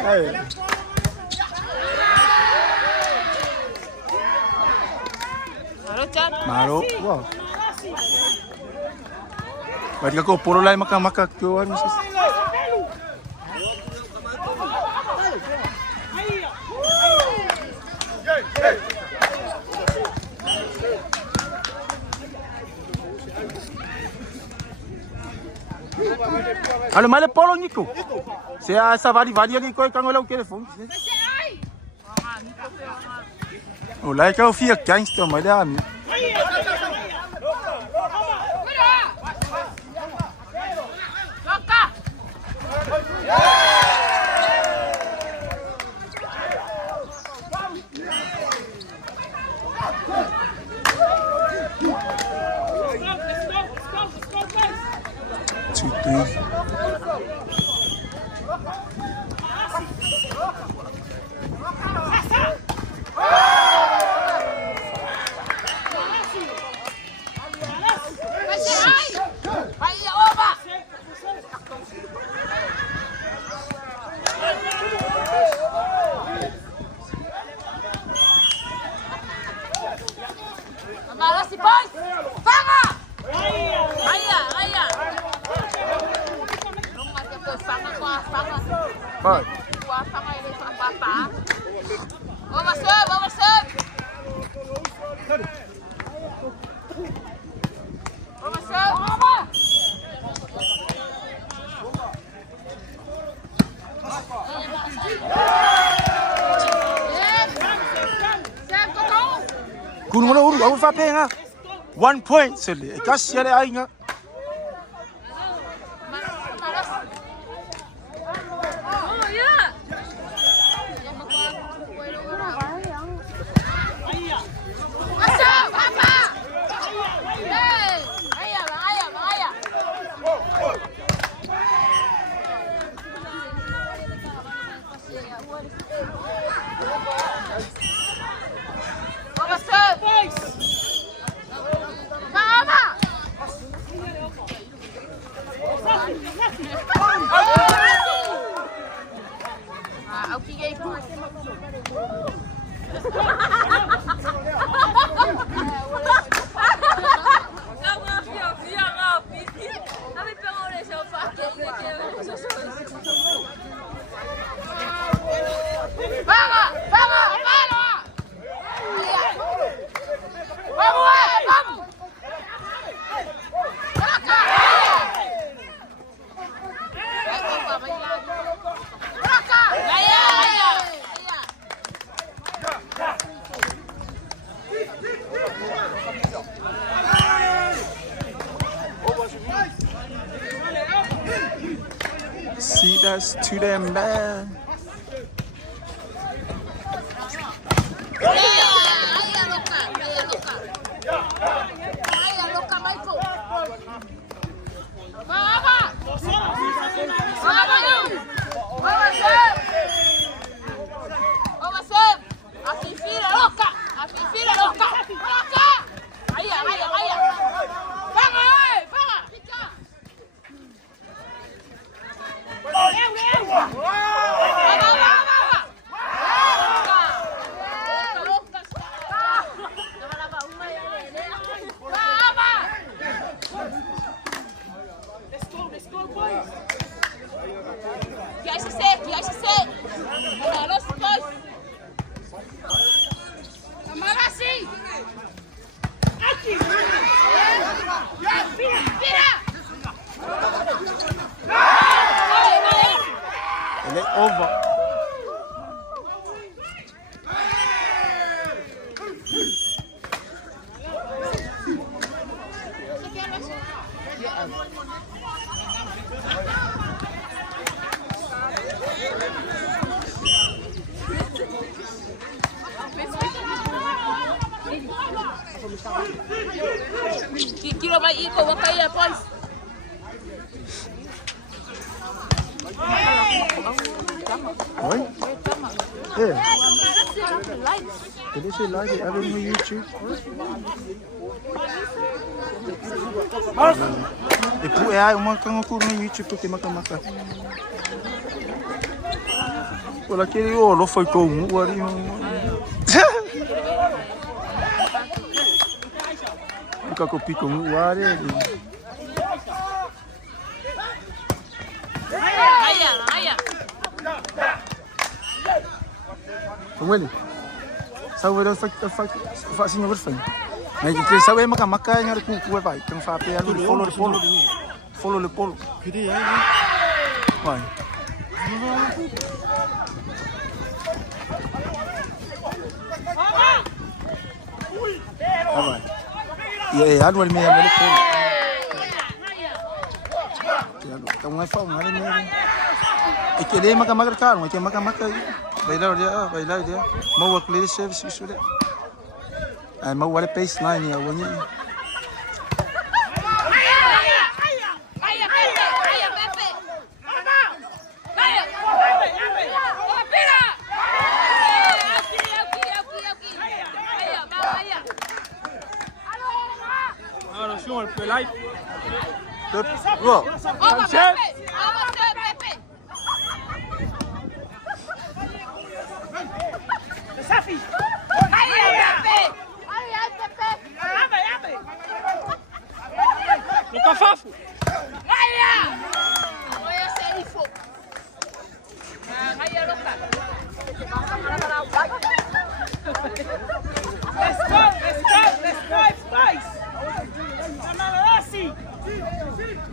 Hey. Maro. Wow. Ba't ka ko puro lang makakuha mo sis. Allô, mal polo Nico. C'est ça va dire quoi quand on l'a au téléphone. Oh là, il y a 15 tomes là. Kun mo na uru, ako fa penga. 1 point sele. Kasi yale ay nga. See, that's too damn bad. Over. Kilo mai iko wakaya boys. Oi? É. Ele se like it every no YouTube. E pu é uma canga no YouTube porque maka. Wala kiri o lo foi ko mu wari. Nunca ko pico mu wari. Aya. Wele. Sabe lo fa sinyo verfen. Mas que sabe maka nya ku vai, tang fa pe alu follow le polo. Kiri ya. Vai. Vai. Ya adu me ya le polo. Ya tang ngai fa ngai me. Ikele maka kan, maka. Bailar dia. Mau work leader service sudah. Ay mau wala baseline ya wani. Attention, elle peut live. Go. Safi. No cafafu. Let's go, it's nice.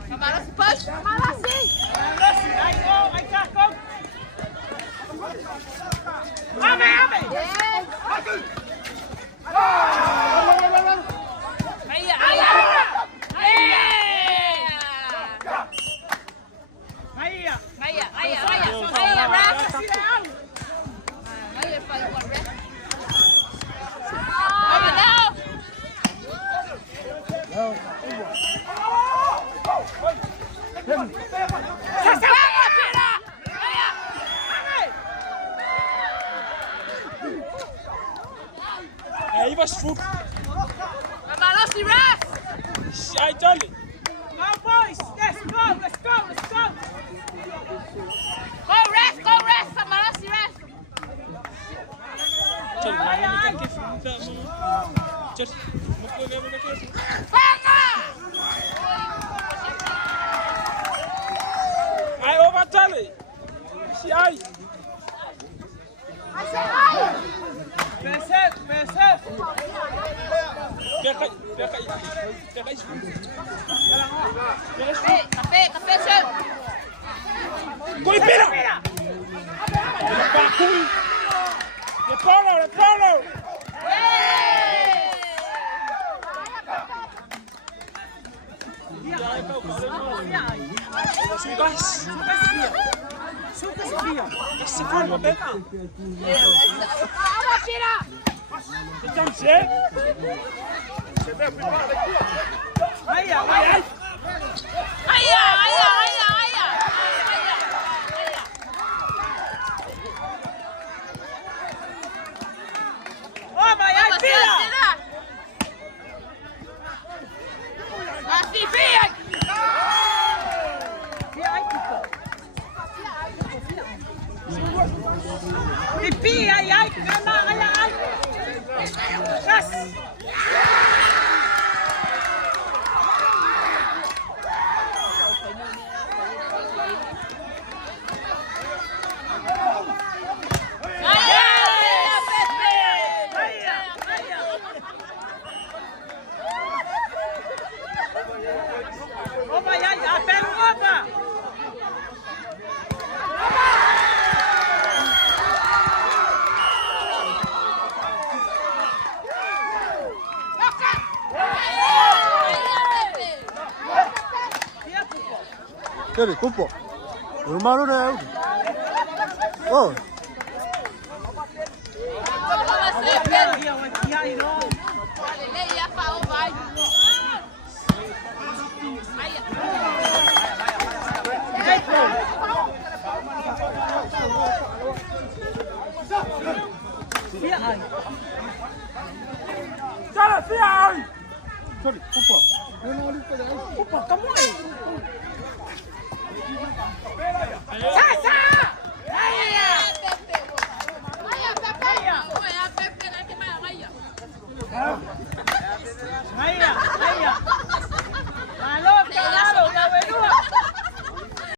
Camarasi push. I can't go. Ame. Hij was voet. Hij Charlie. Go boys, let's go. Go rest, Samarasi rest. Hij over Charlie. Hij. Percebe. Café, chef. Colipira! Le polo! Sugas! Esse foi o bebê! Então, chega! Ai! Oh, my God, Pila! Assim, vem! Pipi, ai, Yes! Kiri, kupo. Rumah lu dah. Oh. Sorry, kupo. Kupo, kamu.